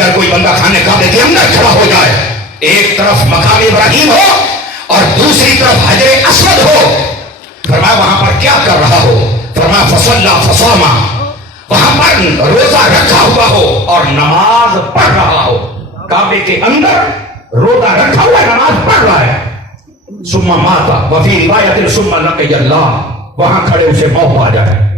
اگر کوئی بندہ خانے کعبے کے اندر کھڑا ہو جائے، ایک طرف مقام ابراہیم ہو اور دوسری طرف حجر اسود ہو، فرمایا وہاں پر کیا کر رہا ہو؟ فرمایا فصلی فصاما، وہاں پر روزہ رکھا ہوا ہو اور نماز پڑھ رہا ہو. کعبے کے اندر روزہ رکھا ہوا ہے، نماز پڑھ رہا ہے. ثم مات وفی روایت ثم لقی اللہ، وہاں کھڑے اسے موت آ جائے.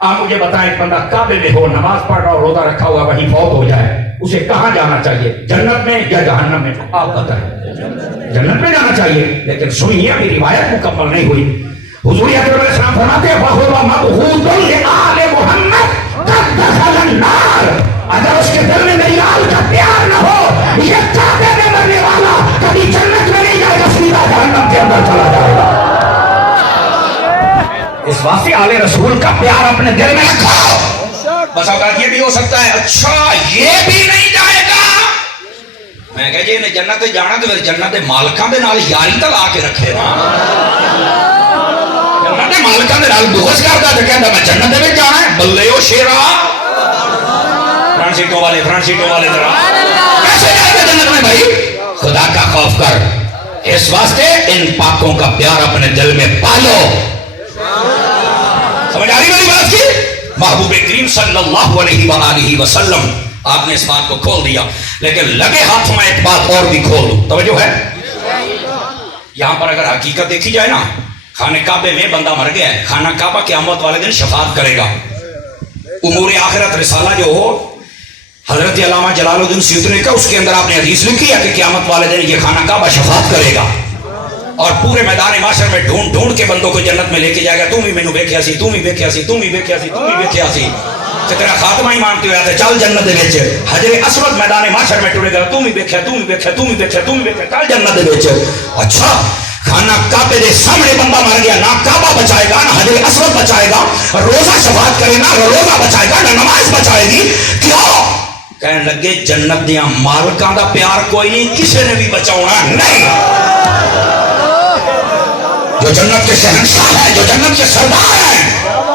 آپ مجھے بتائیں ایک بندہ کعبے میں ہو، نماز پڑھ رہا ہو، روزہ رکھا ہوا، وہیں فوت ہو جائے، اسے کہاں جانا چاہیے؟ جنت میں یا جہنم میں؟ آپ بتائیں. جنت میں جانا چاہیے. لیکن سنیے ابھی روایت مکمل نہیں ہوئی. حضور اکرم علیہ السلام فرماتے ہیں وَهُوَ مَبْغُوضٌ لِآلِ مُحَمَّدٍ قَدْ دَخَلَ النَّارَ. اگر اس کے دل میں میری آل کا پیار نہ ہو، یہ کعبے میں مرنے والا کبھی جنت میں نہیں جائے گا، سیدھا جہنم کے اندر چلا جائے گا. اس واسطے آل رسول کا پیار اپنے دل میں رکھو. بس اوقات یہ بھی ہو سکتا ہے اچھا یہ بھی نہیں جائے گا، میں کہا جی انہیں جنت جانا تو جنت مالکاں دے نال یاری تو لا کے رکھے نا. جنت مالکاں دے نال بغض کردا تے کہندا میں جنت وچ جانا ہے. بلے او شیرا، فرنٹ سیٹوں والے ذرا کیسے جائے گا جنت میں بھائی؟ خدا کا خوف کر. اس واسطے ان پاکوں کا پیار اپنے دل میں پالو. سمجھ آ رہی میری بات کی؟ محبوب کریم صلی اللہ علیہ وآلہ وسلم، آپ نے اس بات کو کھول دیا، لیکن لگے ہاتھ میں ایک بات اور بھی کھول دوں. توجہ ہے؟ یہاں پر اگر حقیقت دیکھی جائے نا، خانہ کعبے میں بندہ مر گیا ہے، خانہ کعبہ قیامت والے دن شفاعت کرے گا. امور آخرت رسالہ جو ہو حضرت علامہ جلال الدین سیوطی نے کہا، اس کے اندر آپ نے حدیث لکھی ہے کہ قیامت والے دن یہ خانہ کعبہ شفاعت کرے گا اور پورے میدان معاشر میں ڈھونڈ ڈھونڈ کے بندوں کو جنت میں لے کے جائے گا. تم ہی مینوں ویکھیا سی، تم ہی ویکھیا سی، تم ہی ویکھیا سی، تم ہی ویکھیا سی، تے تیرا خاتمہ ہی مانتے ہویا تے چل جنت دے وچ. حجر اسود میدان معاشر میں ٹرے گا، تم ہی ویکھیا، تم ہی ویکھیا، تم ہی ویکھیا، تم ہی ویکھیا، چل جنت دے وچ. اچھا خانہ کعبے دے سامنے بندہ مر گیا، نہ کعبہ بچائے گا، نہ حجر اسود بچائے گا، روزہ شفاعت کرے نہ روزہ بچائے گا، نہ نماز بچائے گی. کیوں؟ کہنے لگے جنت دیاں مالکاں دا پیار کوئی نہیں، کسے نے بھی بچاؤنا نہیں. جو جنت کے شہنشاہ ہیں، جو جنت کے سردار ہیں،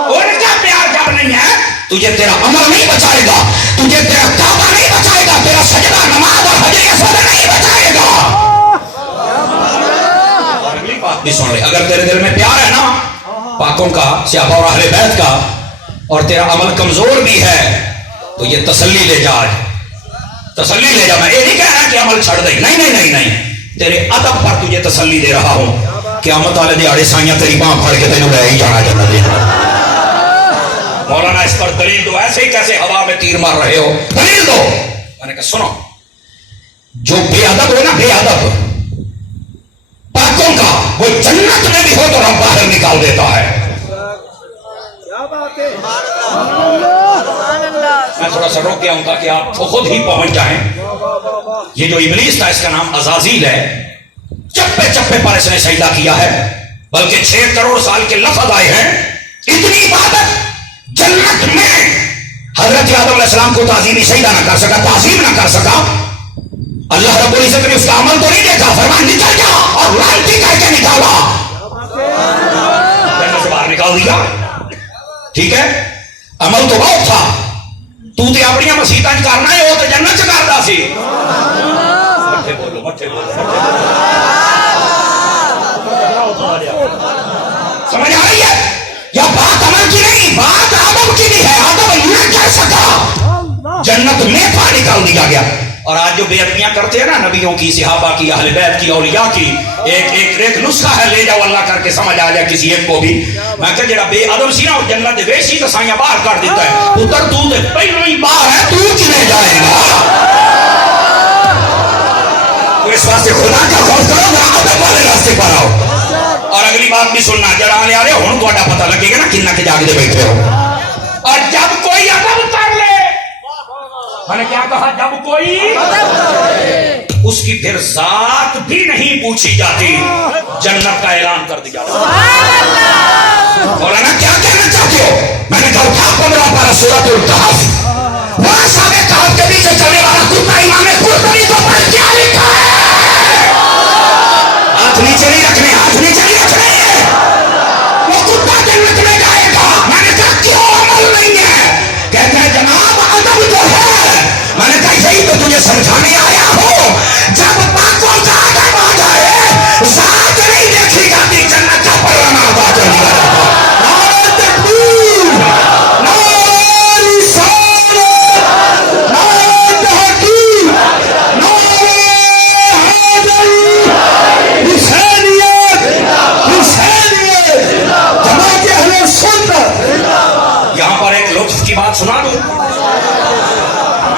ان کا پیار جب نہیں ہے، تجھے تیرا عمل نہیں بچائے گا، تجھے تیرا کعبہ نہیں بچائے گا، تیرا سجدہ نماز اور حجر اسود نہیں بچائے گا. اور اگلی بات بھی سن لے، اگر تیرے دل میں پیار ہے نا پاکوں کا، صحابہ اور اہل بیت کا، اور تیرا عمل کمزور بھی ہے، تو یہ تسلی لے جا. تسلی لے جا. میں یہ نہیں کہہ رہا کہ عمل چھڑ دے، نہیں نہیں نہیں نہیں، تیرے ادب پر تجھے تسلی دے رہا ہوں. قیامت والے دیہاڑے سائیاں تیری باں پھڑ کے تینوں لے ہی جانا جنت دے. مولانا اس پر دلیل دو. ایسے ہی کیسے ہوا میں تیر مار رہے ہو؟ دلیل دو. میں نے کہا سنو، جو بے ادب ہو نا، بے ادب پاکوں کا، وہ جنت میں بھی ہو تو رب باہر نکال دیتا ہے. میں تھوڑا سا روک گیا ہوں تاکہ آپ خود ہی پہنچ جائیں. یہ جو ابلیس تھا، اس کا نام عزازیل ہے، چپے چپے پر اس نے سجدہ کیا ہے، بلکہ 6 کروڑ سال کے لفظ آئے ہیں. اتنی عبادت جنت میں حضرت آدم علیہ السلام کو تعظیمی سجدہ نہ کر سکا، تعظیم نہ کر سکا. اللہ رب العزت نے اس کا عمل تو نہیں دیکھا، فرمان نکل جا، اور لعنتی کر کے نکالا، جنت سے باہر نکال دیا. ٹھیک ہے، عمل تو بہت تھا، تو تے اپنی مسیحاں کرنا ہے، وہ تو جنت چ کردا سی. مٹھے بولو، مٹھے بولو. سمجھ آ رہی ہے؟ یا بات عمل کی نہیں، بات آدم کی بھی ہے. آدم نہ کر سکا، جنت میں پا نکال دیا گیا. اور آج جو بے ادبیاں کرتے ہیں نا نبیوں کی، صحابہ کی، اہل بیت کی، اولیاء کی، ایک نسخہ ہے، لے جاؤ اللہ کر کے سمجھ آ جائے کسی ایک کو بھی. میں کہ جڑا بے ادب سی نا وہ جنت دے ویسی تو سائیاں باہر کر دیتا ہے. پتر تو تے پہلو ہی باہر ہے، تو کنے جائے گا؟ تو اس واسطے خدا کا خوف کرو، ذرا ادب والے راستے پر آؤ. اور اگلی بات بھی سننا، جڑا آنے والے ہوں تہاڈا پتہ لگے گا نا کنا کے جاگ دے بیٹھے ہو. اور جب کوئی ادب کر لے، میں نے کیا کہا، جب کوئی اس کی پھر ذات بھی نہیں پوچھی جاتی، جنت کا اعلان کر دیا جاتا. مولانا کیا کہنا چاہتے ہو؟ میں نے کہا اٹھا 15 پارہ سورۃ الکہف، وہاں سارے کہف کے پیچھے چلنے والا کتا امام قرطبی کو پڑھ کیا لکھا ہے؟ ہاتھ نیچے نہیں رکھنے، ہاتھ نیچے نہیں رکھنے. وہ کتا جنت میں جائے گا. میں نے کہا کیوں عمل نہیں ہے؟ کہتے ہیں جناب ادب تو ہے. میں نے کہا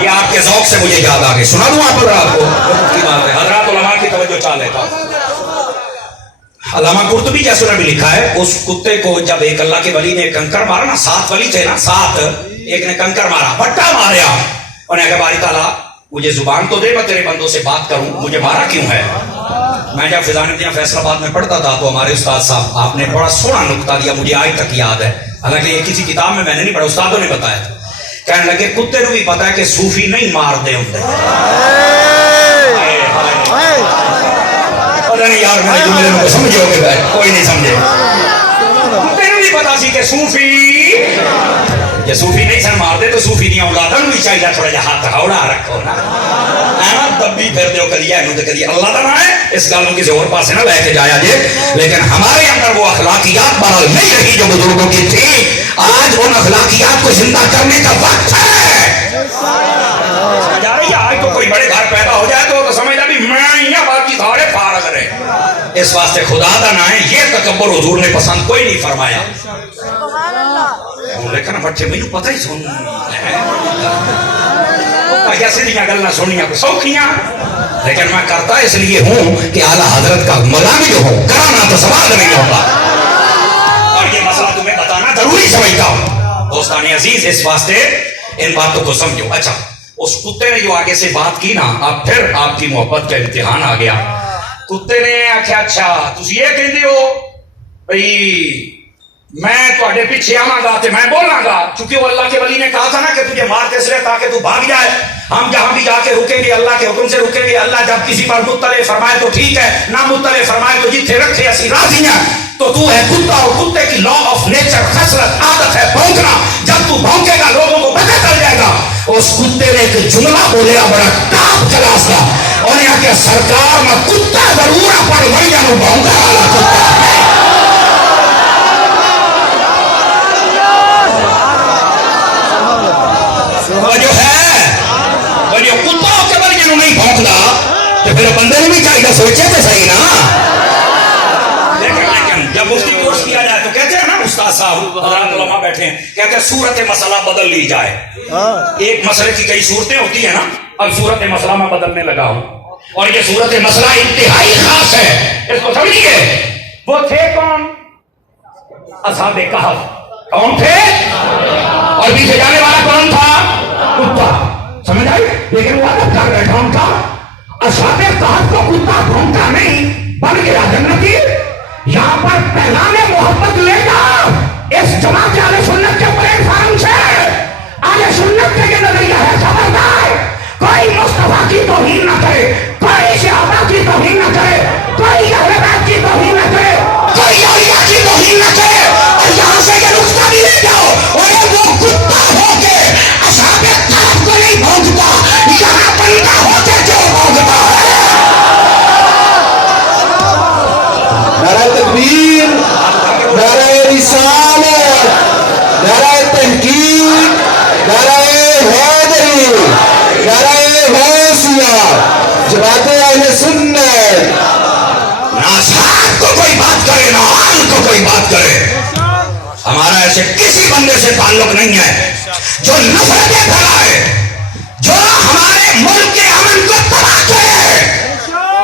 یہ آپ کے ذوق سے مجھے یاد آ گئی، سنا دوں آپ حضرات کو کی بات ہے، حضرات علماء کی توجہ چاہ لیتا ہوں۔ علامہ قرطبی جیسے نے بھی لکھا ہے، اس کتے کو جب ایک اللہ کے ولی نے کنکر مارا نا، 7 ولی تھے نا، 7، ایک نے کنکر مارا، پٹا ماریا، انہوں نے کہا باری تعالیٰ مجھے زبان تو دے، میں تیرے بندوں سے بات کروں، مجھے مارا کیوں ہے؟ میں جب فضائل الدین فیصل آباد میں پڑھتا تھا تو ہمارے استاد صاحب آپ نے بڑا سونا نکتہ دیا، مجھے آج تک یاد ہے، حالانکہ یہ کسی کتاب میں نے نہیں پڑھا، استادوں نے بتایا تھا۔ کہنے لگے کتے کو بھی پتا ہے کہ صوفی نہیں مار دے ہوتے، پتہ نہیں یار میرے جملے میں سمجھو گے، کوئی نہیں سمجھے، کتے کو بھی پتا سی کہ صوفی نہیں سن مار دے تو صوفی دیا اولاداں بھی چاہیے تھوڑا جہا ہاتھ ہاؤڑا رکھو نا، دبی پھر دیو کدی ہے تو کدی اللہ کا نام ہے، اس گل کو کسی اور پاسے نہ لے کے جایا جے، لیکن ہمارے اندر وہ اخلاقیات بہرحال نہیں رہی جو بزرگوں کی تھی، آج ان اخلاقیات کو زندہ کرنے کا وقت ہے۔ سمجھ آ رہی ہے؟ آج تو کوئی بڑے گھر پیدا ہو جائے تو سمجھتا بھی میں یا باقی سارے فارغ رہے، اس واسطے خدا کا نام ہے، یہ تکبر حضور نے پسند کوئی نہیں فرمایا، لیکن بچے مجھے پتہ ہی سن ایسے دیا گلنا سنیا کو سوکھیاں، لیکن میں کرتا اس لیے ہوں کہ اعلیٰ حضرت کا ملامت ہوں، کرانا تو سوال نہیں ہوگا، اور یہ مسئلہ تمہیں بتانا ضروری سمجھتا ہوں۔ دوستان عزیز، اس واسطے ان باتوں کو سمجھو۔ اچھا، اس کتے نے جو آگے سے بات کی نا، اب پھر آپ کی محبت کا امتحان آ گیا۔ کتے نے آخیا اچھا تسی یہ کہندے ہو بھئی میں تواڈے پیچھے آواں گا تے میں بولاں گا، چونکہ وہ اللہ کے ولی نے کہا تھا نا کہ تجھے مار کے سرے تاکہ تو بھاگ جائے، ہم جہاں بھی جا کے رکیں گے اللہ کے حکم سے رکیں گے، اللہ جب کسی پر مطلع فرمائے تو ٹھیک ہے، نہ مطلع فرمائے تو جتھے رکھے اسی راضی ہیں، تو ہے کتا، اور کتے کی لا آف نیچر خصلت عادت ہے بھونکنا، جب تو بھونکے گا لوگوں کو پتہ چل جائے گا۔ اس کتے نے ایک جملہ بولیا بڑا ٹاپ کلاس کا، انہوں نے کہا سرکار میں کتا ضرور پر وڑیاں نو بھونکا والا کتا ہے۔ جو ہے وہ جو کتا ہو کے بڑی جنہوں نہیں بھونکتا تو پھر بندے نے بھی چاہیے سوچے تو صحیح نا۔ لیکن جب مفتی کورس کیا جائے تو کہتے ہیں نا استاد صاحب حضرات علماء بیٹھے ہیں، کہتے ہیں صورت مسئلہ بدل لی جائے، ایک مسئلے کی کئی صورتیں ہوتی ہیں نا، اب صورت مسئلہ میں بدلنے لگا ہوں، اور یہ صورت مسئلہ انتہائی خاص ہے، اس کو سمجھیے۔ وہ تھے کون؟ اصحاب کہف، کون تھے؟ اور پیچھے جانے والا کون تھا؟ کتا، سمجھ آئی؟ لیکن وہ عدد کر بیٹھا ان کا، اصحاب کہف کو کتا بھونکا نہیں، بن گیا جنتی۔ یہاں پر پیغام محبت لے جاؤ اس جماعت اہل سنت کے پلیٹ فارم سے۔ اہل سنت کے یہ نظریہ ہے خبردار، کوئی مصطفیٰ کی توہین نہ کرے، کوئی صحابہ کی توہین نہ کرے، کوئی اہل بیت کی توہین نہ کرے، کوئی اولیاء کی توہین نہ کرے، اور یہاں سے یہ نقطہ بھی لے جاؤ، اور وہ کتا ہو کے اصحاب کہف کو نہیں بھونکتا، یہاں بندہ ہو کے جو بھونکتا ہے۔ نعرہ تکبیر، نعرہ رسالت، نعرہ تحقیق، نعرہ حیدری، نعرہ غوثیہ، جماعت اہل سنت۔ نہ اصحاب کو کوئی بات کرے نہ آل کو کوئی بات کرے، ہمارا ایسے کسی بندے سے تعلق نہیں ہے جو نفرتیں پھیلائے، جو ہمارے ملک کے امن کو تباہ کرے۔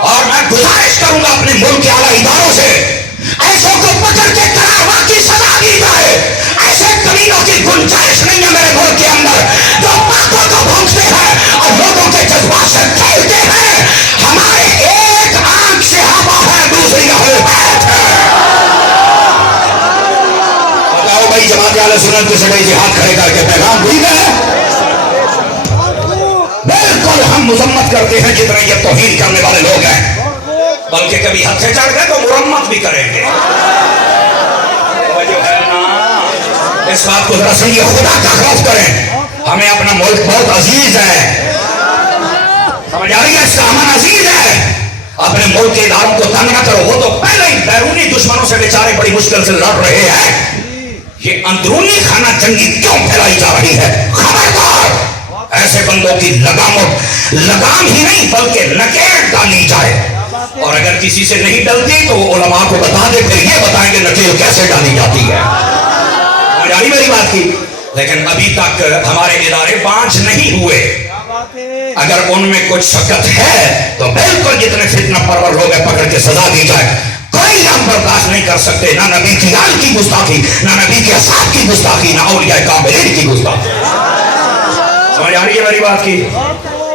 اور میں گزارش کروں گا اپنے ملک کے اعلیٰ اداروں سے، ایسوں کو پکڑ کے قرار کی سزا دی جائے، ایسے کمینوں کی گنجائش نہیں ہے میرے ملک کے اندر جو باتوں کو بھونکتے ہیں اور لوگوں کے جذبات سے کھیلتے ہیں۔ ہمارے ایک آنکھ صحابہ ہے، دوسری اہل بیت ہے۔ بتاؤ بھائی جماعت اہل سنت کے سڑے جہاد کھڑے کر کے پیغام بھول گئے؟ بالکل ہم مذمت کرتے ہیں جتنے یہ توہین کرنے والے لوگ ہیں، بلکہ کبھی ہاتھ سے چڑھ گئے تو مرمت بھی کریں گے۔ جو ہے نا اس بات کو ذرا سنیے، خدا کا خوف کریں، ہمیں اپنا ملک بہت عزیز ہے، سمجھ آ رہی ہے؟ اس کا امن عزیز ہے، اپنے ملک کے اداروں کو تنگ نہ کرو، وہ تو پہلے ہی بیرونی دشمنوں سے بیچارے بڑی مشکل سے لڑ رہے ہیں، یہ اندرونی خانہ جنگی کیوں پھیلائی جا رہی ہے؟ خبردار، ایسے بندوں کی لگام ہی نہیں بلکہ نکیل ڈالی جائے، اور اگر کسی سے نہیں ڈلتی تو وہ علماء کو بتا دے، پھر یہ بتائیں گے نکیل کیسے ڈالی جاتی ہے۔ جاری میری بات کی، لیکن ابھی تک ہمارے ادارے 5 نہیں ہوئے، اگر ان میں کچھ شکت ہے تو بالکل جتنے فتنہ پرور لوگ ہیں پکڑ کے سزا دی جائے. کوئی ہم برداشت نہیں کر سکتے، نہ نبی کی آل کی گستاخی، نہ نبی کے اصحاب کی گستاخی، نہ اولیاء کاملین کی گستاخی. سمجھ آ رہی ہے میری بات کی؟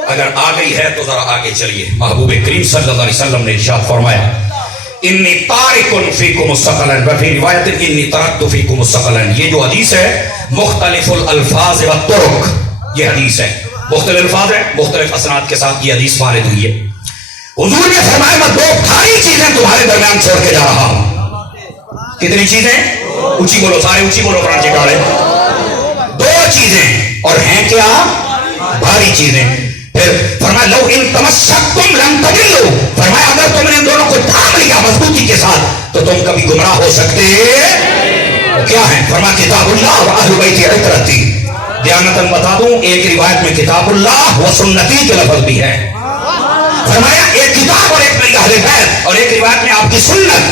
اگر آ گئی ہے تو ذرا آگے چلیے. محبوب کریم صلی اللہ علیہ وسلم نے ارشاد فرمایا انی تارکن فیکم الثقلین وفی روایت انی ترکت فیکم الثقلین. یہ جو حدیث ہے مختلف الالفاظ والطرق، یہ حدیث ہے مختلف الفاظ ہیں مختلف اسناد کے ساتھ یہ حدیث وارد ہوئی ہے. حضور نے فرمایا میں دو بھاری چیزیں تمہارے درمیان چھوڑ کے جا رہا ہوں. کتنی چیزیں؟ اونچی بولو، سارے اونچی بولو فرانچی کاڑے. دو چیزیں، اور ہیں کیا؟ بھاری چیزیں. پھر فرمایا لو ان تمسکتم لن تضلوا، فرمایا اگر تم نے ان دونوں کو تھام لیا مضبوطی کے ساتھ تو تم کبھی گمراہ ہو سکتے کیا ہیں؟ فرمایا کتاب اللہ و اہل بیت عترتی. دیانتاً بتا دوں ایک روایت میں کتاب اللہ و سنتی کے لفظ بھی ہے. فرمایا ایک کتاب اور ایک میری اہل بیت، اور ایک روایت میں آپ کی سنت.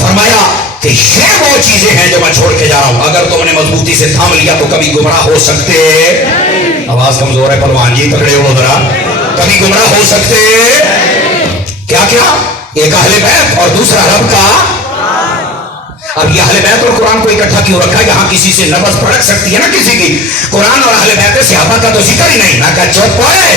فرمایا کہ یہ وہ چیزیں ہیں جو میں چھوڑ کے جا رہا ہوں، اگر تم نے مضبوطی سے تھام لیا تو کبھی گمراہ ہو سکتے. آواز کمزور ہے پہلوان جی، پکڑے ہو ذرا. کبھی گمراہ ہو سکتے کیا کیا؟ ایک اہل بیت اور دوسرا رب کا. اب یہ اہل بیت اور قرآن کو اکٹھا کیوں رکھا؟ یہاں کسی سے نبض پڑک سکتی ہے نا کسی کی. قرآن اور اہل بیت صحابہ کا تو ذکر ہی نہیں. میں کہا چپ پڑے،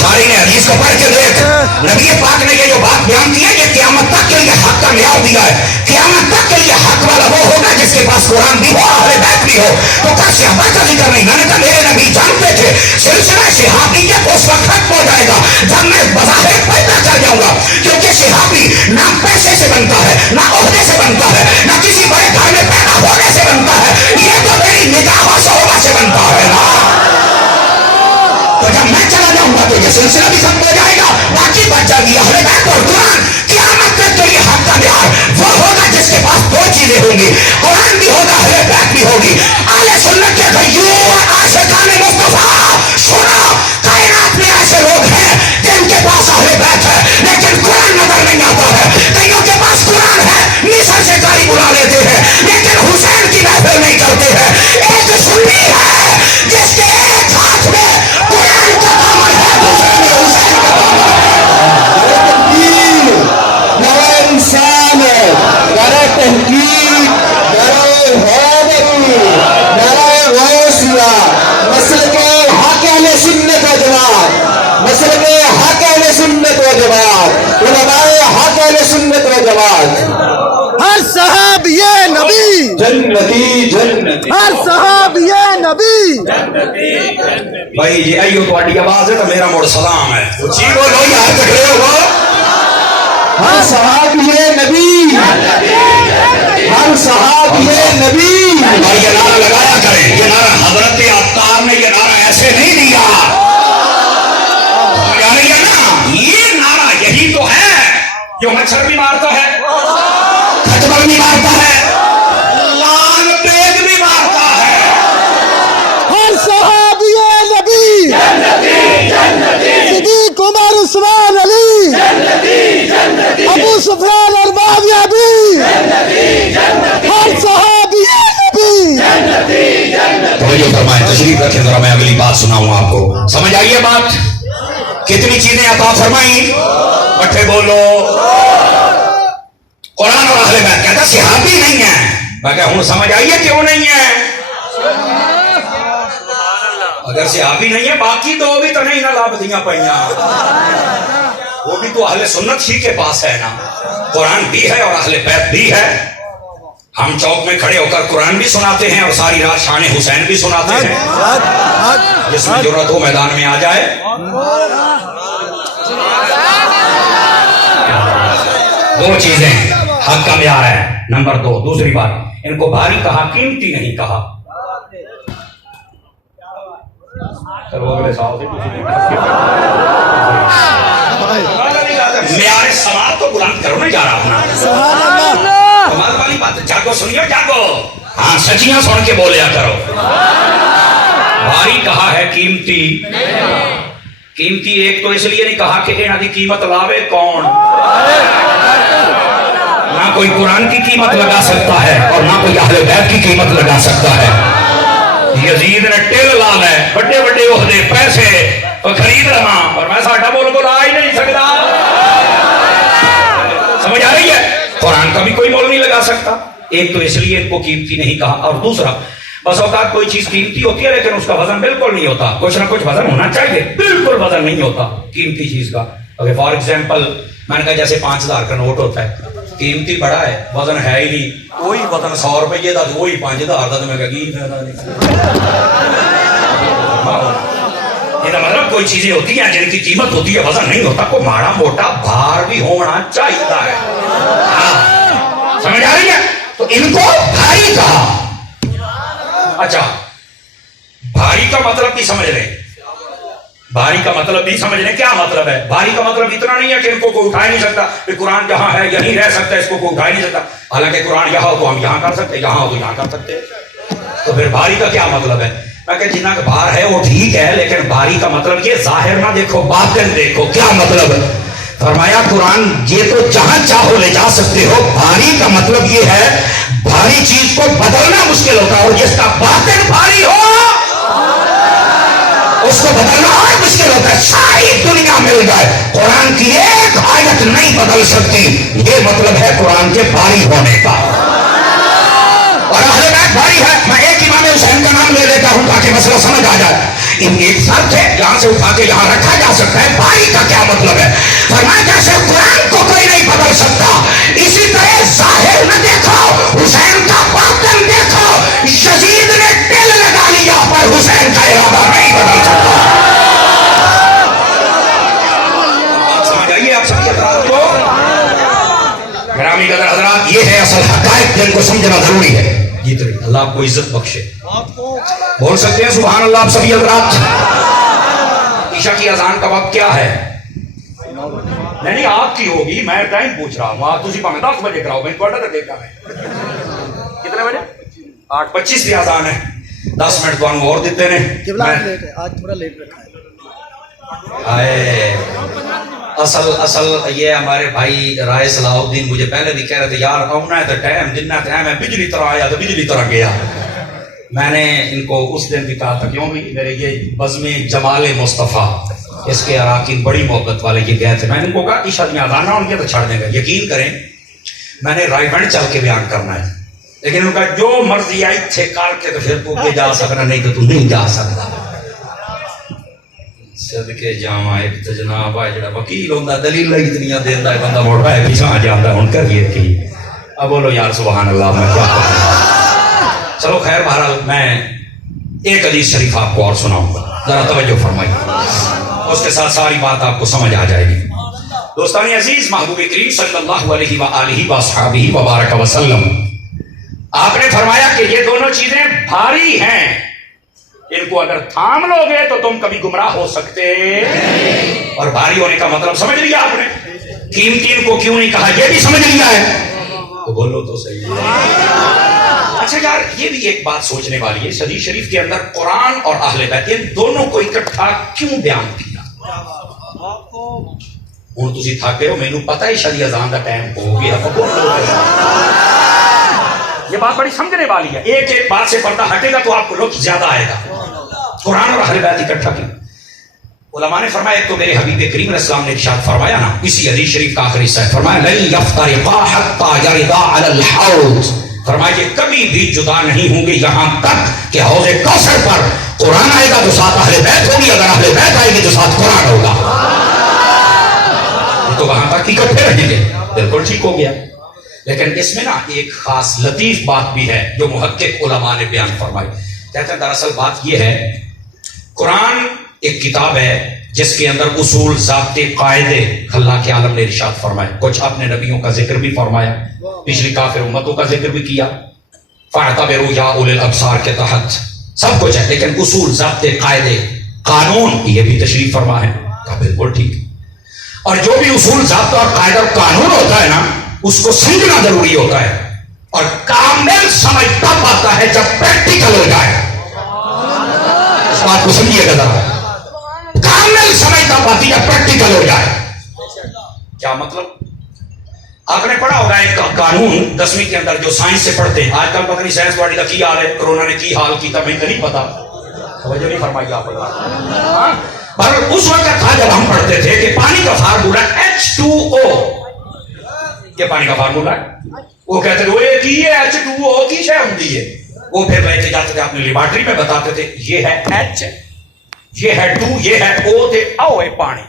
شاعری نے حدیث کو پڑھ کے دیکھ. نبی پاک نے یہ جو بات بیان کی ہے یہ قیامت تک کے لیے حق کا معیار دیا ہے. قیامت تک کے لیے حق والا وہ ہوگا جس کے پاس قرآن بھی ہو اہل بیت بھی ہو. تو کیا صحابہ کا ذکر نہیں؟ میں نے کہا میرے نبی جانتے تھے سلسلہ صحابیت اس وقت ختم ہو جائے گا جب میں بظاہر پیدا کر جاؤں گا، کیونکہ صحابی نہ پیسے سے بنتا ہے، نہ عہدے سے بنتا ہے، نہ کسی بڑے گھر میں پیدا ہونے سے بنتا ہے. یہ تو میری نکاح و صحبہ سے بنتا ہے نا. تو جب میں چلا جاؤں گا تو یہ سلسلہ بھی ختم ہو جائے گا، باقی بچ جائے گی اہل بیت اور قرآن. قیامت تک کے لیے حق کا معیار وہ ہوگا جس کے پاس دو چیزیں ہوں گی، قرآن بھی ہوگا اہل بیت بھی ہوگی. اہل سنت کے غیور عاشقان مصطفیٰ سنو، کائنات میں ایسے لوگ ہیں جن کے پاس اہل بیت ہے لیکن قرآن نظر نہیں آتا ہے. کئیوں کے پاس قرآن ہے، مصر سے کاری بلا لیتے ہیں لیکن حسین کی محفل نہیں کرتے ہیں. ایک سنی ہے جس کے ایک ہاتھ میں قرآن کا دامن ہے، دوسرے میں حسین کا دامن ہے. نئے انسان، نئے تحقیق، نئے حیدری، نئے غوثیہ، مسلک حق اہل سنت و جماعت، مسلک حق اہل سنت و جماعت، علماء حق اہل سنت و جماعت. ہر صاحب یہ نبی جنتی جنتی، ہر صاحب یہ نبی. بھائی جی ایو تواڈی آواز ہے تو میرا موڑ سلام ہے. اچھی بولو یار، تکڑے ہو. ہر صاحب یہ نبی، ہر صاحب یہ نبی. اور یہ نعرہ لگایا کریں. یہ نعرہ حضرت عطار نے یہ نعرہ ایسے نہیں دیا. یعنی یہ نا یہ نعرہ یہی تو ہے جو مچھر بھی مارتا ہے، کھچمل بھی مارتا ہے، لال پیگ بھی مارتا ہے. ہر صاحب یہ نبی، صدیق عمر عثمان علی، ابو سفیان اور معاویہ بھی، ہر صاحب یہ نبی. توجہ فرمائیں، تشریف رکھیں ذرا، میں اگلی بات سناؤں آپ کو. سمجھ آئیے بات؟ کتنی چیزیں عطا فرمائیں؟ بٹھے بولو. قرآن اور اہل بیت کہتا صحابی نہیں ہے. میں کہا ہوں سمجھ آئیے کیوں نہیں ہے؟ اگر صحابی نہیں ہے باقی تو بھی تو نہیں نہ لابدیاں پڑیاں، وہ بھی تو اہل سنت ہی کے پاس ہے نا. قرآن بھی ہے اور اہل بیت بھی ہے. ہم چوک میں کھڑے ہو کر قرآن بھی سناتے ہیں اور ساری رات شان حسین بھی سناتے ہیں. جس میں ضرورت ہو میدان میں آ جائے. دو چیزیں حق کا معیار ہے. نمبر دو، دوسری بات، ان کو بھاری کہا، قیمتی نہیں کہا. معیار سماعت تو بلند کرو نا جا رہا اپنا. کمال والی بات. جاگو سنیو جاگو، ہاں سچیاں سن کے بولیا کرو. بھاری کہا ہے، قیمتی. قیمتی ایک تو اس لیے نہیں کہا کہ انہاں دی قیمت لاوے کون. نہ کوئی قرآن کی قیمت لگا سکتا ہے اور نہ کوئی اہل بیت کی قیمت لگا سکتا ہے. یزید نے ٹل لا لے بڑے بڑے عہدے پیسے اور خرید رہا اور میں ساٹھا بول کو لا ہی نہیں سکتا. سمجھ آ رہی ہے؟ قرآن کا بھی کوئی مول نہیں لگا سکتا. ایک تو اس لیے ان کو قیمتی نہیں کہا, اور دوسرا بس اوقات کوئی چیز قیمتی ہوتی ہے لیکن اس کا وزن بالکل نہیں ہوتا. کچھ نہ کچھ وزن ہونا چاہیے, بالکل وزن نہیں ہوتا قیمتی چیز کا. اگر فار ایگزامپل میں نے کہا جیسے 5000 کا نوٹ ہوتا ہے, قیمتی بڑا ہے وزن ہے ہی نہیں, وہی وزن 100 روپئے کا وہی 5000 کا, تو میں کہا کی فائدہ نہیں. یہ مطلب کوئی چیزیں ہوتی ہیں جن کی قیمت ہوتی ہے وزن نہیں ہوتا, کو ماڑا موٹا بھار بھی ہونا چاہیے ہے. سمجھ آ رہی ہے؟ تو ان کو بھاری کہا. اچھا بھاری کا مطلب بھی سمجھ رہے, بھاری کا مطلب بھی سمجھ رہے. کیا مطلب ہے بھاری کا مطلب؟ اتنا نہیں ہے کہ ان کو کوئی اٹھا ہی نہیں سکتا, کہ قرآن جہاں ہے یہیں رہ سکتا ہے, اس کو کوئی اٹھا ہی نہیں سکتا. حالانکہ قرآن یہاں ہو تو ہم یہاں کر سکتے, یہاں ہو تو یہاں کر سکتے. تو پھر بھاری کا کیا مطلب ہے؟ میں کہ جنہ کا بھار ہے وہ ٹھیک ہے, لیکن بھاری کا مطلب یہ ظاہر نہ دیکھو, باطن دیکھو. کیا مطلب؟ فرمایا قرآن یہ تو جہاں چاہو لے جا سکتے ہو. بھاری کا مطلب یہ ہے بھاری چیز کو بدلنا مشکل ہوتا ہے, اور جس کا باطن بھاری ہو اس کو بدلنا اور مشکل ہوتا ہے. ساری دنیا مل جائے قرآن کی ایک آیت نہیں بدل سکتی. یہ مطلب ہے قرآن کے بھاری ہونے کا. اور اہل بیت بھاری ہے. میں ایک امام حسین کا نام لے لیتا ہوں تاکہ مسئلہ سمجھ آ جائے. ان ایک ساتھ ہے, یہاں سے اٹھا کے یہاں رکھا جا سکتا ہے. بھاری کا کیا مطلب ہے؟ فرمایا جیسے قرآن کو کوئی نہیں بدل سکتا, اسی طرح ظاہر نہ دیکھو, حسین کا باطن دیکھو. یزید نے ٹل لگا لیا پر حسین کا ارادہ نہیں بدل سکتا. سمجھ آئیے آپ سب حضرات کو؟ گرامی قدر حضرات, یہ ہے اصل حقائق جن کو سمجھنا ضروری ہے. جیتنے اللہ آپ کو عزت بخشے. بول سکتے ہیں سبحان اللہ آپ سبھی حضرات؟ عشاء کی اذان کا وقت کیا ہے؟ نہیں آپ کی ہوگی, میں ٹائم پوچھ رہا ہوں. آپ تجھے 10 بجے کراؤ, میں کوارٹر تک دیکھا ہے. کتنے بجے؟ 8:25 کی اذان ہے. 10 منٹ تو ہم اور دیتے ہیں. آج تھوڑا لیٹ رکھا ہے. اصل یہ ہمارے بھائی رائے صلاح الدین مجھے پہلے بھی کہہ رہے تھے یار آنا ہے تو ٹائم دن ٹائم ہے, بجلی طرح آیا تو بجلی طرح گیا. میں نے ان کو اس دن بھی کہا تھا کیوں بھی میرے یہ بزم جمال مصطفیٰ اس کے اراکین بڑی محبت والے یہ گئے تھے. میں نے ان کو کہا عشاء کی اذان نہ ان کے تو چھڑ دیں گا. یقین کریں میں نے رائٹ ہینڈ چل کے بیان کرنا ہے, لیکن ان کا جو مرضی آئی تھے کر کے تو پھر تو کے جا سکنا, نہیں تو نہیں جا سکتا. صدقے جاواں ایک تو جناب ہے جڑا وکیل ہوندا دلیل اتنی دیندا ہے بندہ موڑ پائے پیچھے آ جاندا ہن کریے کی. اب بولو یار سبحان اللہ, میں کیا کہوں. چلو خیر بہرحال میں ایک حدیث شریف آپ کو اور سناؤں گا, ذرا توجہ فرمائیے, اس کے ساتھ ساری بات آپ کو سمجھ آ جائے گی. دوستان عزیز, محبوب کریم صلی اللہ علیہ وآلہ وصحبہ وبارک وسلم آپ نے فرمایا کہ یہ دونوں چیزیں بھاری ہیں, ان کو اگر تھام لو گے تو تم کبھی گمراہ ہو سکتے. اور بھاری ہونے کا مطلب سمجھ لیا آپ نے, قیمتی ان کو کیوں نہیں کہا یہ بھی سمجھ لیا ہے, تو بولو تو صحیح. اچھا یار یہ بھی ایک بات سوچنے والی ہے, حدیث شریف کے اندر قرآن اور اہل بیت ان دونوں کو اکٹھا کیوں بیان کیا؟ ہوں تسی تھاکے ہو, مینوں پتہ ہے شادی اذان کا ٹائم ہو گیا. یہ بات بڑی سمجھنے والی ہے. ایک ایک بات سے پردہ ہٹے گا تو آپ کو لطف زیادہ آئے گا. قرآن اور اہل بیت اکٹھا کیوں؟ علماء نے فرمایا ایک تو میرے حبیب کریم علیہ السلام نے ارشاد فرمایا نا, اسی حدیث شریف کا آخری حصہ ہے, فرمایا لن یفترقا حتی یردا علی الحوض, فرمایا کہ کبھی بھی جدا نہیں ہوں گے یہاں تک کہ حوض کوثر پر قرآن آئے گا تو ساتھ اہل بیت ہوگی, اگر اہل بیت آئے گی تو ساتھ قرآن ہوگا. تو وہاں تک اکٹھے رہیں گے, بالکل ٹھیک ہو گیا. لیکن اس میں نا ایک خاص لطیف بات بھی ہے جو محقق علماء نے بیان فرمائی. کہتے ہیں دراصل بات یہ ہے, قرآن ایک کتاب ہے جس کے اندر اصول, ضابطے, قاعدے اللہ کے عالم نے ارشاد فرمائے. کچھ اپنے نبیوں کا ذکر بھی فرمایا, پچھلی کافر امتوں کا ذکر بھی کیا, فاعتبروا یا اولی الابصار کے تحت سب کچھ ہے. لیکن اصول, ضابطے, قاعدے, قانون یہ بھی تشریف فرما ہے. کہا بالکل ٹھیک. اور جو بھی اصول, ضابطہ اور قاعدہ اور قانون ہوتا ہے نا, اس کو سمجھنا ضروری ہوتا ہے, اور کامل سمجھ تب آتا ہے جب پریکٹیکل ہو جائے. اس بات کو سمجھیے گا ذرا, کامل سمجھ تب آتی ہے پریکٹیکل ہو جائے. کیا مطلب؟ آپ نے پڑھا ہوگا ایک قانون 10ویں کے اندر جو سائنس سے پڑھتے ہیں. آج کل پتہ نہیں سائنس والی کا کی حال ہے, کرونا نے کی حال کی تھا, میں نہیں پتا, توجہ نہیں فرمائی آپ نے. پر اس وقت تھا جب ہم پڑھتے تھے کہ پانی کا فارمولا H2O, یہ پانی کا فارمولا ہے. وہ کہتے تھے وہ ایک ہی ہے, H2O کی شے ہوتی ہے. وہ پھر لے کے جاتے تھے اپنی لیبارٹری میں, بتاتے تھے یہ ہے H, یہ ہے 2, یہ ہے O, تے او ہے پانی.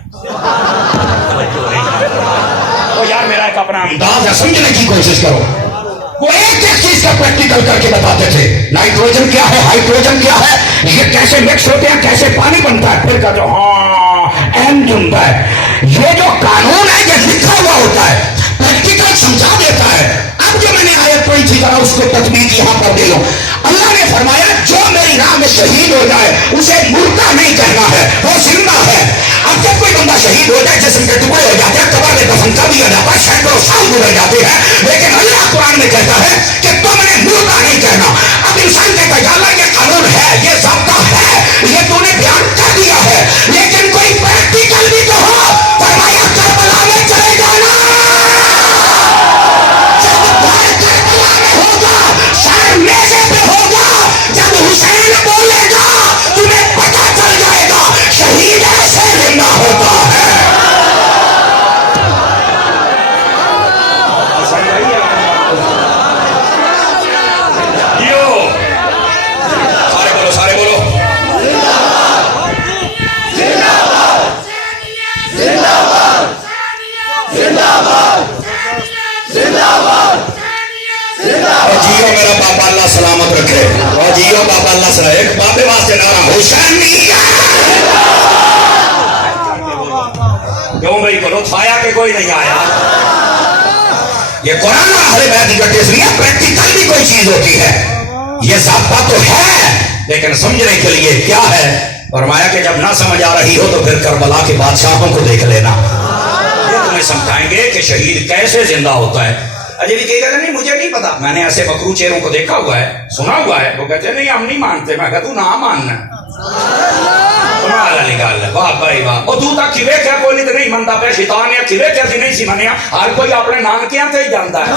تو یار میرا ایک اپنا انداز ہے, سمجھنے کی کوشش کرو. وہ ایک ایک چیز کا پریکٹیکل کر کے بتاتے تھے. نائٹروجن کیا ہے, ہائیڈروجن کیا ہے, یہ کیسے مکس ہوتے ہیں, کیسے پانی بنتا ہے. پھر کہتے ہاں ایم جمتا ہے. یہ جو قانون ہے یہ لکھا ہوا ہوتا ہے, پریکٹیکل سمجھا دیتا ہے. اب جو میں نے آیت پڑھی تھی ذرا اس کو تطبیق یہاں پر دے لو. اللہ نے فرمایا جو میری راہ میں شہید ہو جائے اسے مردہ نہیں کہنا ہے, وہ زندہ ہے. اب جب کوئی بندہ شہید ہو جائے, جسم کے ٹکڑے ہو جاتے ہیں, قبر میں دفن کر دیا جاتا ہے, سینکڑوں سال گزر جاتے ہیں, لیکن اللہ قرآن میں کہتا ہے کہ تم نے مردہ نہیں کہنا. اب انسان کہتا ہے اللہ یہ قانون ہے, یہ ضابطہ ہے, یہ تو نے بیان کر دیا ہے, لیکن کوئی پریکٹیکل بھی تو ہو. فرمایا کربلا میں چلے جانا, جب بھائی کربلا میں ہوگا, سر میزے پہ ہوگا, جب حسین بولے گا تمہیں پتا چل جائے گا شہید ایسے زندہ ہوتا ہے. سارے بولو جیو میرا پاپا اللہ سلامت رکھے, اور جیو پاپا اللہ سلامت. ایک پاپے واسطے نعرہ حسینیہ. کیوں بھائی بولو چھایا کہ کوئی نہیں آیا. یہ قرآن اور اہل بیت کی تصویر پریکٹیکل بھی کوئی چیز ہوتی ہے. یہ ضابطہ تو ہے لیکن سمجھنے کے لیے کیا ہے. فرمایا کہ جب نہ سمجھ آ رہی ہو تو پھر کربلا کے بادشاہوں کو دیکھ لینا, یہ تمہیں سمجھائیں گے کہ شہید کیسے زندہ ہوتا ہے. اجے بھی کہے گا نہیں مجھے نہیں پتا, میں نے ایسے مکرو چہروں کو دیکھا ہوا ہے, سنا ہوا ہے. وہ کہتے ہیں نہیں ہم نہیں مانتے. میں کہتا ہوں نہ ماننا. واہ بھائی واہ. وہ تو تک کھوے کیا کوئی نہیں منتا پہ شیطان یا کھوے کیا نہیں سی منیا. ہر کوئی اپنے نانکیاں سے ہی جانتا ہے.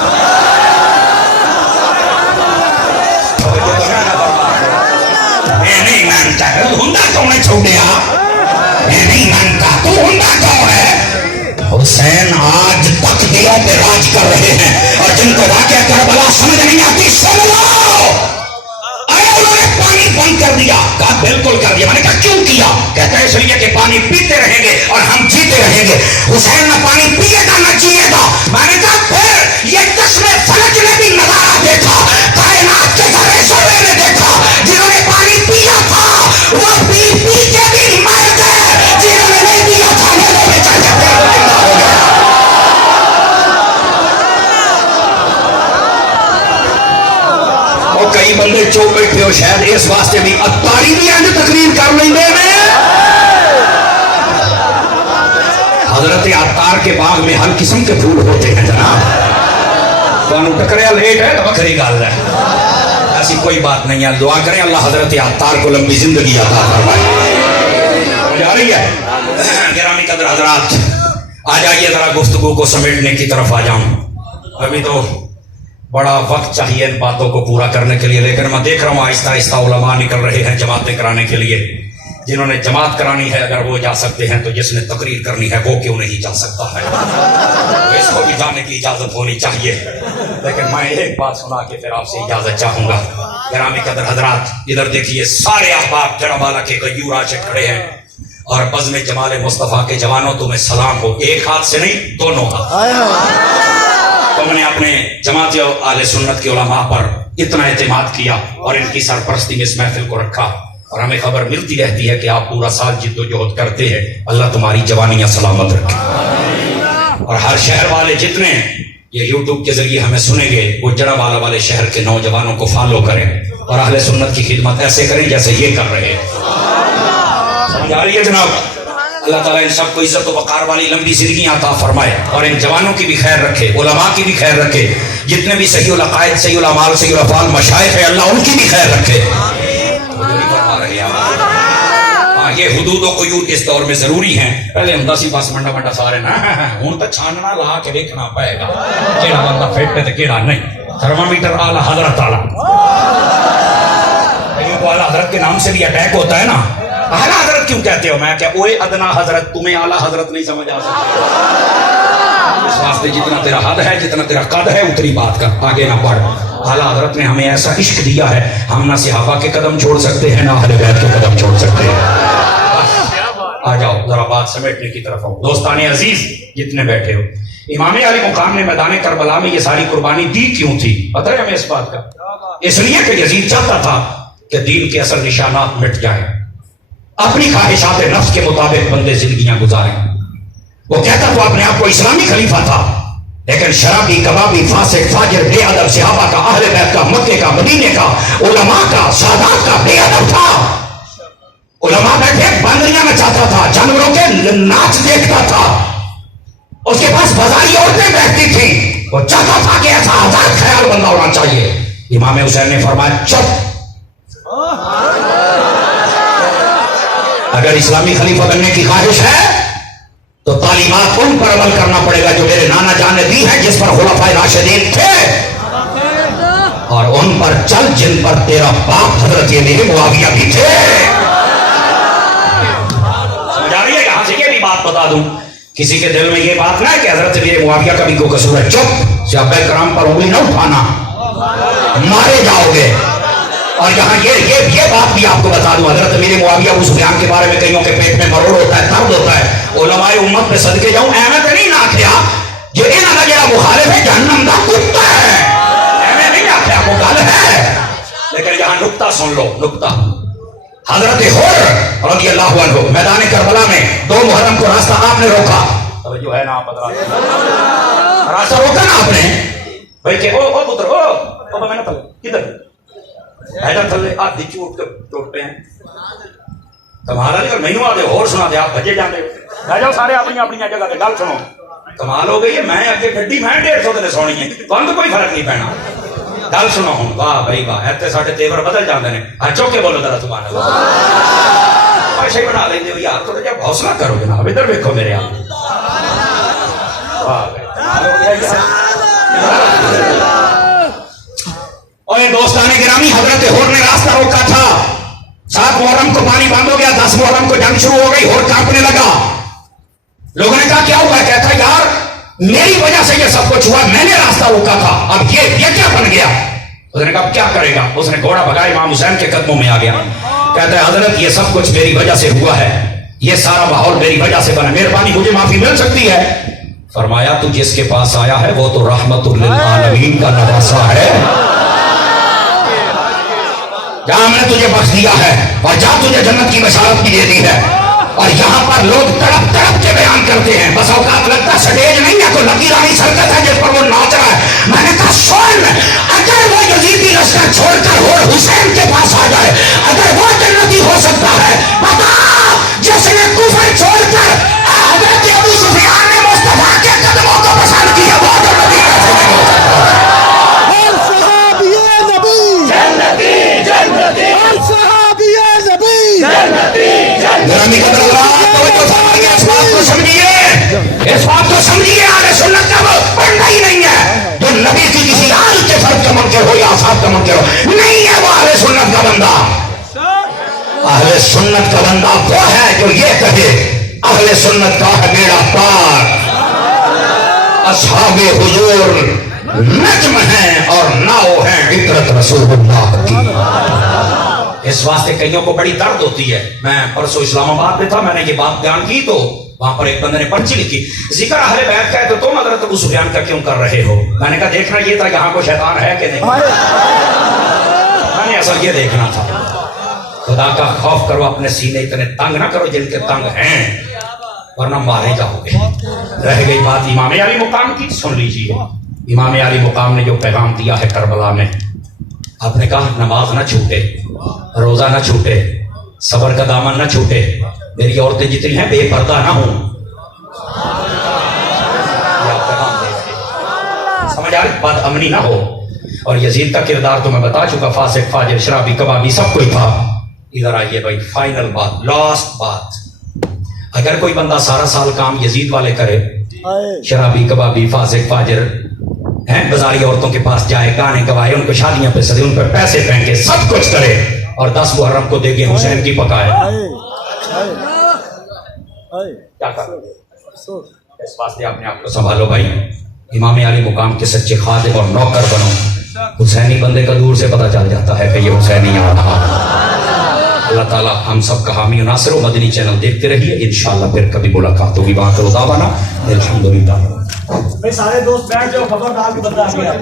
نہیں مانتا ہندا کون ہے چھوڑیا, نہیں مانتا تو ہندا کون ہے. حسین آج تک دلوں پہ راج کر رہے ہیں, اور جن کو واقعہ کربلا سمجھ نہیں آتی سن لو. انہوں نے پانی بند کر دیا. کہا بالکل کر دیا. میں نے کہا کیوں کیا؟ کہتا ہے اس لیے کہ پانی پیتے رہیں گے اور ہم جیتے رہیں گے. حسین نہ پانی پیے گا نہ جیے گا. میں نے کہا پھر یہ چشمے فلک نے بھی نظارہ دیکھا, کائنات کے ذرے ذرے نے دیکھا. جنہوں نے پانی پیا تھا وہ پی پی کے بھی مر گئے, جنہوں نے نہیں پیا تھا وہ بیچارے زندہ ہو گئے. اور کئی بندے چوک بیٹھے ہو شاید اس واسطے بھی اتاری بھی آج تقریر کر لیں گے. حضرت عطار کے باغ میں ہر قسم کے پھول ہوتے ہیں جناب. تو ٹکریا لیٹ ہے تو بکری گال ہے, ایسی کوئی بات نہیں ہے. دعا کریں اللہ حضرت عطار کو لمبی زندگی عطا فرمائے. جا رہی ہے گرامی قدر حضرات, آ جائیے ذرا گفتگو کو سمیٹنے کی طرف آ جاؤں. ابھی تو بڑا وقت چاہیے ان باتوں کو پورا کرنے کے لیے, لیکن میں دیکھ رہا ہوں آہستہ آہستہ علماء نکل رہے ہیں جماعتیں کرانے کے لیے. جنہوں نے جماعت کرانی ہے اگر وہ جا سکتے ہیں تو جس نے تقریر کرنی ہے وہ کیوں نہیں جا سکتا ہے. اس کو بھی جانے کی اجازت ہونی چاہیے. لیکن میں ایک بات سنا کے پھر آپ سے اجازت چاہوں گا. گرامی قدر حضرات ادھر دیکھیے, سارے احباب جڑا والا کے غیور عاشق کھڑے ہیں, اور بزم جمال مصطفیٰ کے جوانوں تمہیں سلام ہو. ایک ہاتھ سے نہیں, دونوں ہاتھ. تو میں نے اپنے جماعت اہل سنت کے علماء پر اتنا اعتماد کیا اور ان کی سرپرستی میں اس محفل کو رکھا, اور ہمیں خبر ملتی رہتی ہے کہ آپ پورا سال جد و جہد کرتے ہیں. اللہ تمہاری جوانیاں سلامت رکھے. اور ہر شہر والے جتنے یہ یوٹیوب کے ذریعے ہمیں سنیں گے وہ جڑا والا والے شہر کے نوجوانوں کو فالو کریں اور اہل سنت کی خدمت ایسے کریں جیسے یہ کر رہے ہیں. سمجھ آ رہی ہے جناب؟ اللہ تعالیٰ ان سب کو عزت و وقار والی لمبی زندگی عطا فرمائے, اور ان جوانوں کی بھی خیر رکھے, علماء کی بھی خیر رکھے. جتنے بھی صحیح العقائد, صحیح الاعمال, صحیح الافعال مشائخ ہیں اللہ ان کی بھی خیر رکھے. یہ حدود و قیود اس دور میں ضروری ہیں. پہلے ہوں سی بس منڈا منڈا سارے نا ہوں تو چھاننا لا کے دیکھنا پائے گا کیڑا بندہ فٹ ہے تو کیڑا نہیں. تھرمامیٹر اعلیٰ حضرت والا کو اعلیٰ حضرت کے نام سے بھی اٹیک ہوتا ہے نا. اعلیٰ حضرت کیوں کہتے ہو؟ میں کہ اوے ادنا حضرت تمہیں اعلیٰ حضرت نہیں سمجھ آ سکتے. اس واسطے جتنا تیرا حد ہے جتنا تیرا قد ہے اتنی بات کر آگے نہ بڑھ. اعلیٰ حضرت نے ہمیں ایسا عشق دیا ہے ہم نہ صحابہ کے قدم چھوڑ سکتے ہیں نہ اہل بیت کے قدم چھوڑ سکتے ہیں. آ جاؤ ذرا بات سمیٹنے کی طرف آؤ. دوستان عزیز جتنے بیٹھے ہو امام علی مقام نے میدان کربلا میں یہ ساری قربانی دی کیوں تھی پتہ ہے ہمیں اس بات کا؟ اس لیے کہ یزید چاہتا تھا کہ دین کے اصل نشانات مٹ جائیں اپنی خواہشات نفس کے مطابق بندے زندگیاں گزاریں. وہ کہتا تو اپنے آپ کو اسلامی خلیفہ تھا لیکن شرابی کبابی فاسق فاجر بے ادب صحابہ کا اہل بیت کا مکے کا مدینے کا علماء کا سادات کا بے ادب تھا. علماء بیٹھے بندریاں میں چاہتا تھا جانوروں کے ناچ دیکھتا تھا. اس کے پاس بازاری عورتیں بیٹھتی تھیں وہ چاہتا تھا کہ ایسا آزاد خیال بندہ ہونا چاہیے. امام حسین نے فرمایا چپ اگر اسلامی خلیفہ بننے کی خواہش ہے تو تعلیمات ان پر عمل کرنا پڑے گا جو میرے نانا جان نے دی ہے جس پر خلفائے راشدین تھے اور ان پر چل جن پر تیرا باپ حضرت امیر معاویہ بھی تھے. سمجھ آ رہی ہے؟ یہاں سے یہ بھی بات بتا دوں کسی کے دل میں یہ بات نہ ہے کہ حضرت امیر معاویہ کا بھی کوئی قصور ہے. چپ صحابہ کرام پر انگلی نہ اٹھانا مارے جاؤ گے. اور یہاں یہ بات بھی آپ کو بتا دوں حضرت امیر معاویہ ابو سفیان کے بارے میں کئیوں کے پیٹ میں مروڑ ہوتا ہے درد ہوتا ہے. علماء امت پہ صدقے جاؤں احمد نہیں نہ آکھیا جو انہاں دا جڑا مخالف ہے جہنم دا کتا ہے احمد نہیں آکھیا وہ گل ہے. لیکن یہاں نکتہ سن لو نکتہ. حضرت حر رضی اللہ عنہ میدان کربلا میں 2 محرم کو راستہ آپ نے روکا. جو ہے نا آپ بدلا راستہ روکا نا آپ نے بھائی کہ او پتر او میں نہ کدھر ایڈر تھلے آدھی چوٹ کے ٹوٹتے ہیں تمہارا نہیں. اور مینو آدھے اور سنا دے آپ بھجے جاندے رہ جاؤ سارے اپنی اپنی جگہ پہ گل سنو. کمال ہو گئی ہے میں اگے گڈی میں 150 دن سونی ہے تمہیں کوئی فرق نہیں پینا. گل سنو ہوں واہ بھائی واہ ایتے ساڈے تیور بدل جاندے نے. چوک کے بولو ذرا سبحان اللہ. ایسے ہی بنا لیندے ہو یار تھوڑا جہا حوصلہ کرو جناب. ادھر دیکھو میرے آپ واہ اور دوستان گرامی حضرت حر نے راستہ روکا تھا. 7 محرم کو پانی بند ہو گیا 10 محرم کو جنگ شروع ہو گئی اور کانپنے لگا. لوگوں نے کہا کیا ہوا؟ کہتا یار میری وجہ سے یہ سب کچھ ہوا میں نے راستہ روکا تھا اب یہ کیا بن گیا. اس نے کہا کیا کرے گا؟ اس نے گھوڑا بھگا امام حسین کے قدموں میں آ گیا. کہتا ہے حضرت یہ سب کچھ میری وجہ سے ہوا ہے یہ سارا ماحول میری وجہ سے بنا مہربانی مجھے معافی مل سکتی ہے. فرمایا تو جس کے پاس آیا ہے وہ تو رحمت للعالمین کا نواسا ہے. جہاں میں نے تجھے بخش دیا ہے اور جہاں تجھے جنت کی بشارت بھی دے دی ہے اور یہاں پر لوگ تڑپ تڑپ کے بیان کرتے ہیں. بس اوقات لگتا سٹیج نہیں ہے کوئی لکیرانی سرکت ہے جس پر وہ ناچ رہا ہے. میں نے کہا سن اگر وہ یزیدی لشکر چھوڑ کر اور حسین کے پاس آ جائے اگر وہ جنتی ہو سکتا ہے بتا جس نے کفر چھوڑ کر حضرت ابو سفیان نے مصطفیٰ کے قدموں کو پسند کیا وہ جنتی کیسے نہیں ہو سکتا. اس بات کو سمجھیے اہل سنت کا پڑھنا ہی نہیں ہے جو نبی کی کسی آل کے فرد کا منکر ہو یا آفات کا منکر ہو نہیں ہے وہ اہل سنت کا بندہ. اہل سنت کا بندہ وہ ہے جو یہ کہے اہل سنت کا ہے میرا پار اصحاب حضور نجم ہیں اور ناؤ ہیں عبرت رسول اللہ کی. اس واسطے کئیوں کو بڑی درد ہوتی ہے. میں پرسوں اسلام آباد میں تھا میں نے یہ بات بیان کی تو وہاں پر ایک بندے نے پرچی لکھی ذکر اہل بیت کا ہے تو تم حضرت ابو سفیان کا کیوں کر رہے ہو. میں نے کہا دیکھنا یہ تھا یہاں کوئی شیطان ہے کہ نہیں. میں نے اصل یہ دیکھنا تھا خدا کا خوف کرو اپنے سینے اتنے تنگ نہ کرو جن کے تنگ ہیں ورنہ مارے جاؤ گے. رہ گئی بات امام علی مقام کی. سن لیجیے امام علی مقام نے جو پیغام دیا ہے کربلا میں آپ نے کہا نماز نہ چھوٹے روزہ نہ چھوٹے صبر کا دامن نہ چھوٹے میری عورتیں جتنی ہیں بے پردہ نہ ہوں. سمجھ آ رہی بد امنی نہ ہو. اور یزید کا کردار تو میں بتا چکا فاسق فاجر شرابی کبابی سب کوئی تھا. ادھر آئیے بھائی، فائنل بات، لاسٹ بات. اگر کوئی بندہ سارا سال کام یزید والے کرے، شرابی کبابی فاسق فاجر ہیں، بازاری عورتوں کے پاس جائے، گانے گوائے، ان کو شادیاں پہ سدے، ان پہ پیسے پھینکے، سب کچھ کرے، اور 10 محرم کو دے کے حسین کی پکائے، کیا کر؟ اس واسطے اپنے آپ کو سنبھالو بھائی. امام علی مقام کے سچے خادم اور نوکر بنو. حسینی بندے کا دور سے پتہ چل جاتا ہے کہ یہ حسینی آ رہا. اللہ تعالیٰ ہم سب کا حامی و ناصر ہو. مدنی چینل دیکھتے رہیے، انشاءاللہ پھر کبھی ملاقات ہوگی. باقی دعوانا الحمدللہ. بھائی سارے دوست بیٹھ جاؤ، خبردار کہ بندہ آ گیا.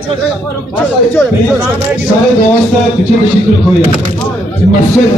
سارے دوست پیچھے تشریف رکھو یار. مسجد